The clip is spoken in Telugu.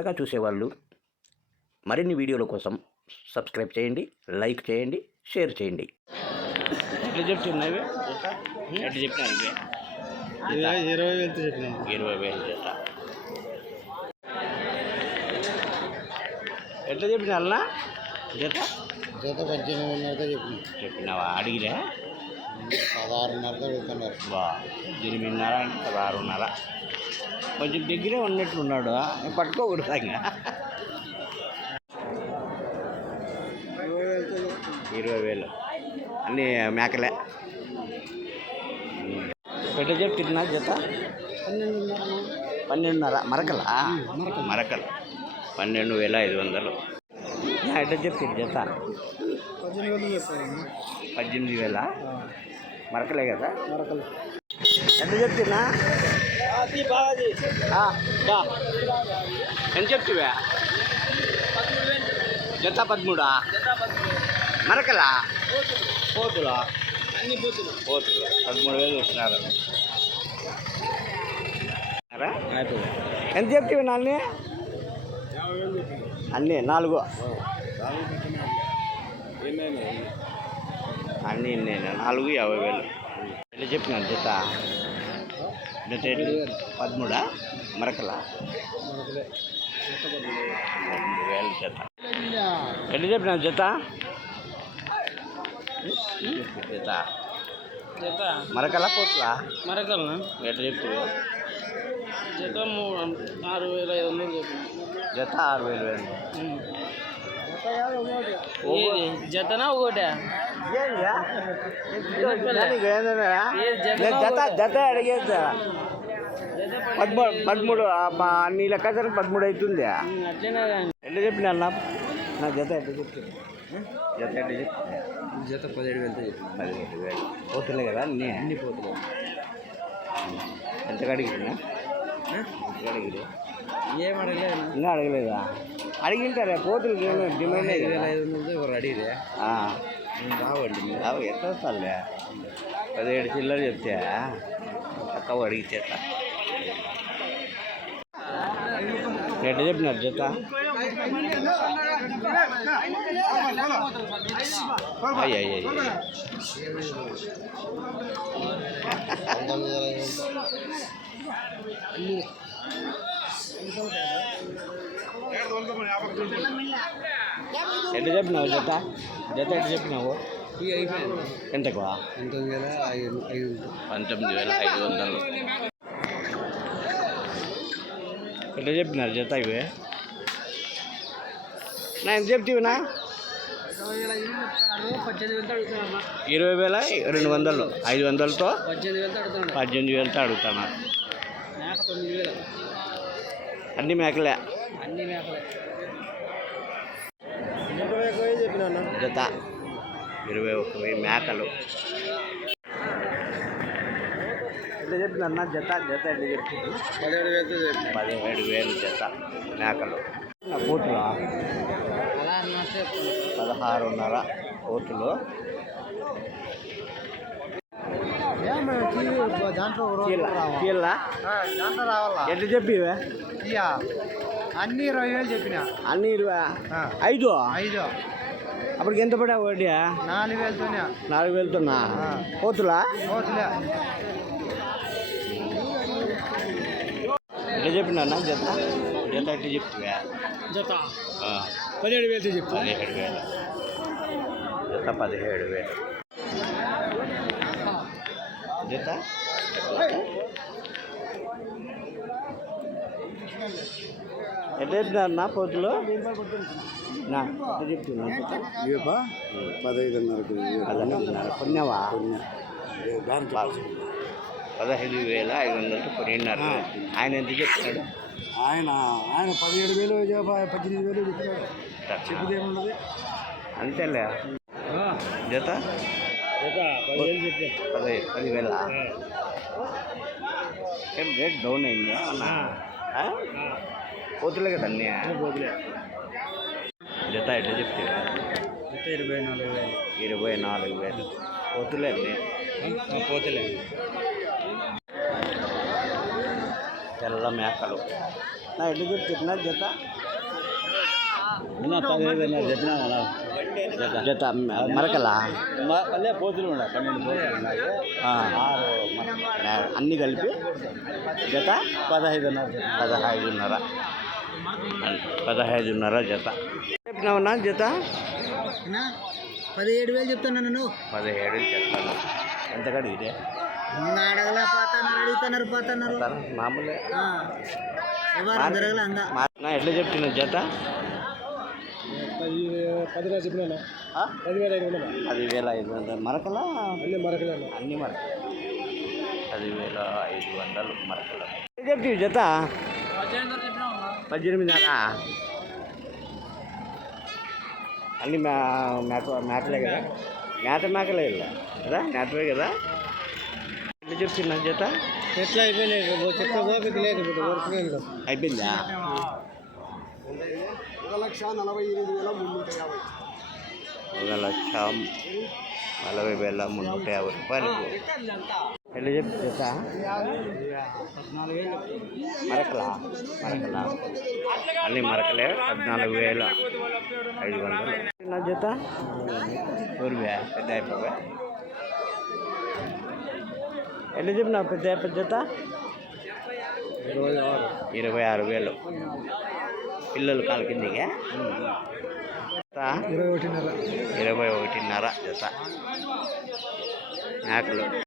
కొత్తగా చూసేవాళ్ళు. మరిన్ని వీడియోల కోసం సబ్స్క్రైబ్ చేయండి లైక్ చేయండి షేర్ చేయండి. ఎట్లా చెప్తున్నాయి ఎట్లా చెప్పినారు ఇవి? ఇరవై ఇరవై వేలతో చెప్పినాం ఇరవై వేలు జత ఎట్లా చెప్పినా జత? జత పద్దెనిమిదిన్నరతో చెప్పినాం. చెప్పినావా? అడిగిరే పదహారున్నరతో అడుగుతున్నారు బా ఎనిమిదిన్నర అంటే పదహారున్నర. కొంచెం దగ్గరే ఉన్నట్లున్నాడు. పట్టుకోకూడదు ఇంకా ఇరవై వేలు. అన్నీ మేకలే. పెట్ట చెప్తున్నా జత? పన్నెండున్నర. పన్నెండున్నర మరకలు. మరకలు. పన్నెండు వేల ఐదు వందలు. ఎట్ట చెప్తుంది జత పద్దెనిమిది వేల? మరకలే కదా? మరకలు ఎంత చెప్తున్నా ఎంత చెప్తివా? జత పదమూడా? మరకలా? పోతులా? అన్ని పోతుంది పోతులు. పదమూడు వేలు అరా? ఎంత చెప్తివి నాన్ని అన్నీ నాలుగు. అన్నీ నేను నాలుగు యాభై వేలు. ఎట్లా చెప్పినాను జత? జత ఎట్లా? పదమూడా మరకలా మరకలే రెండు వేలు జత ఎట్లా చెప్పినావు జత జత జత మరకలా పోతులా మరకలు ఎట్లా చెప్తివి జత ఆరు వేల ఐదు వందలు చెప్పినాం జత ఆరు వేలు వేలు జతనా ఒకటే జత జత అడిగేది పదమూడు పదమూడు ఆ మా నీ లెక్కాచారం పదమూడు అవుతుంది అట్లనే ఎట్లా చెప్పిన అన్న నా జత ఎట్లా చెప్తుంది జత ఎట్లా చెప్తుంది జత పదిహేడు వేలతో చెప్పినాం పదిహేడు వేలు పోతులే కదా అన్నీ అన్ని పోతున్నాం ఎంత అడిగినా ఎంత అడిగిరు ఏం అడగలేదు ఇంకా అడగలేదా అడిగింటారే పోతులకి ఏమో డిమాండ్ ఐదు వేల ఐదు వందలతో ఎవరు అడిగిరే ఆ, రావండి అవి ఎట్లా వస్తాలే పదిహేడు చిల్లర చెప్తే తక్కువ అడిగితే ఎట్లా? ఎట్లా చెప్పినారు జత అయ్యి అయ్యి అయ్యి ఎట్లా చెప్పినావు జత? జత ఎట్లా చెప్పినావు? ఎంతకు పంతొమ్మిది వేల ఐదు ఐదు పంతొమ్మిది వేల ఐదు వందలు. ఎట్లా చెప్పినారు జత ఇవి? నా ఎంత చెప్తావునా? ఇరవై వేల రెండు వందలు. ఐదు వందలతో పద్దెనిమిది వేలతో వేలు. అన్ని మేకలే. అన్ని మేకలే. జత ఇరవై ఒక్క వెయ్యి మేకలు. ఎట్లా చెప్పినారు జత జత ఎట్లా చెప్తుంది పదిహేడు చెప్పి పదిహేడు వేలు జత మేకలు. అన్నట్టు పదహారున్నర కోతులు. దాంట్లో దాంట్లో రావాలా? ఎట్లా చెప్పివే? ఇక అన్ని ఇరవై వేలు చెప్పిన. అన్ని ఇరవై? ఆ. ఐదు? ఐదు. అప్పటికి ఎంత పడా వడ్డీ? నాలుగు వేలతోనే. నాలుగు వెళ్తున్నా ఆ. కోతులా పోతులే. ఎట్లా చెప్పినా జత? జత ఎట్లా చెప్తివా? జత. పదిహేడు వేలతో చెప్పు. పదిహేడు వేలు. జత పదిహేడు వేలు. జత? ఎట్లా చెప్పినారు నా పోతులు? నా ఎట్లా చెప్తున్నా పదహైదున్నరకు పదహైదున్నర కొన్నావా? పదహైదు వేల ఐదు వందలతో కొనిన్నారు ఆయన ఎంత చెప్తున్నాడు ఆయన ఆయన పదిహేడు వేలు పద్దెనిమిది వేలు చెప్పినాడు. చెప్పితే ఏమున్నది అంతేలే. జత? జత పదివేలు రేట్ డౌన్ అయిందా? అన్న? ఆ? పోతులే కదా అన్నీ. పోతులే. జత ఎట్లా చెప్తే? జత ఇరవై నాలుగు వేలు. ఇరవై నాలుగు వేలు. పోతులే అన్నీ. పోతులే. తెల్ల మేకలు. నా ఎట్లా చెప్తున్నా జత? జత మరకలా? మళ్ళీ పోతులు ఉన్నాయి పన్నెండు పోతులు ఉన్నాయి. అన్నీ కలిపి జత? పదహైదున్నర పదహైదున్నర. పదహైదున్నర జత. చెప్పినావునా జత? పదిహేడు వేలు చెప్తాను నేను పదిహేడు చెప్తాను. ఎంత కడిగితే అడగలే పోతున్నారు అడుగుతున్నారు పోతున్నారు. మామూలే. ఎవరు ఎట్లా చెప్తున్నా జత? పది వేలు చెప్పినా? పదివేల ఐదు వందలు? పదివేల ఐదు వందలు. మరకలా? అన్ని మరకలేదు అన్ని. మరకలు. పదివేల ఐదు వందలు మరకలు. చెప్తావు జత? పద్దెనిమిదిన్నర. అన్ని మే మేక మేకలే కదా? మేత మేకలే కదా? కదా? మేతవే కదా? ఎట్లా చెప్తున్నా జత? ఎట్లా అయిపోయినాయి? చెత్త ఓపిక లేదు అయిపోయిందా? లక్ష నలభై ఎనిమిది వేల మున్నూట యాభై. ఒక లక్ష నలభై వేల మున్నూట యాభై రూపాయలకు ఎట్లా చెప్పు జత మరకలా? మరకలా? అన్ని మరకలే పద్నాలుగు వేల ఐదు వందలు. నా జత? ఊరివే పెద్ద అయిపోవే. ఎట్లా చెప్పిన పెద్ద అయిపోయి జత? ఇరవై ఆరు. ఇరవై ఆరు వేలు. పిల్లలు కాలు కిందికి? జత? ఇరవై ఒకటిన్నర. ఇరవై ఒకటిన్నర జత. మేకలు.